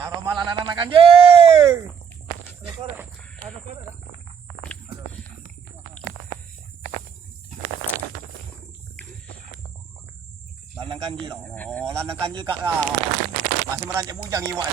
Aroma anak anjing. Lanang kanji loh. Oh, lanang kanji kak. Masih merancak bujang iwak.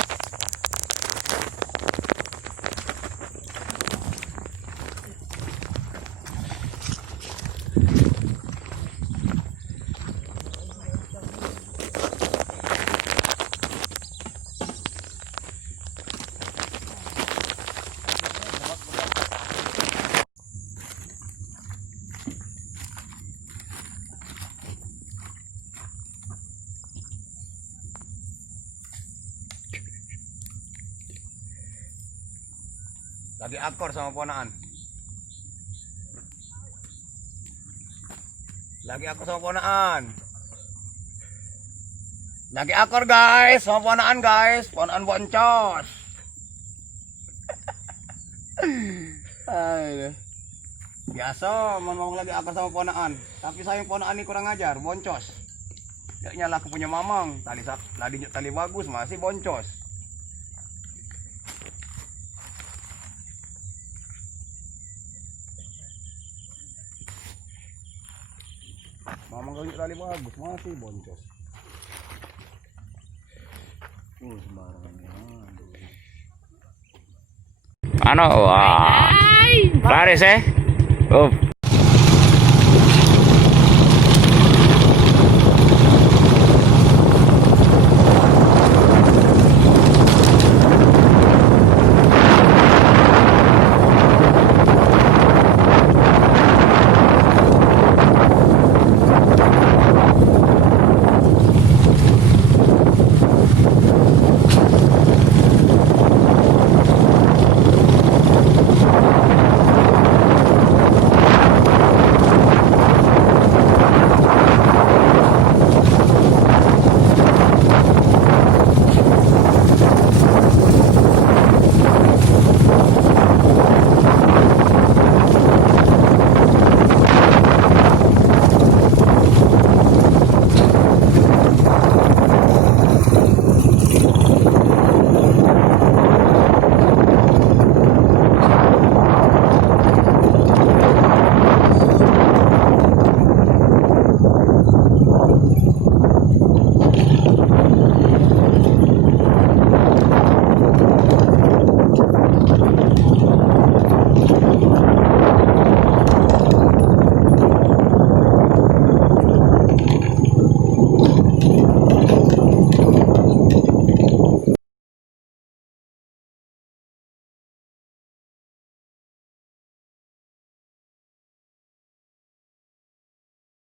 Lagi akor sama ponaan. Lagi akor sama ponaan. Lagi akor guys sama ponaan guys. Ponaan boncos. Biasa ngomong lagi akor sama ponaan. Tapi sayang ponaan ini kurang ajar, boncos. Ya nyala aku punya mamang. Tali bagus masih boncos. Mama gawin tali bagus, masih boncos. Sembarangan ya. Ano, wah. Laris eh.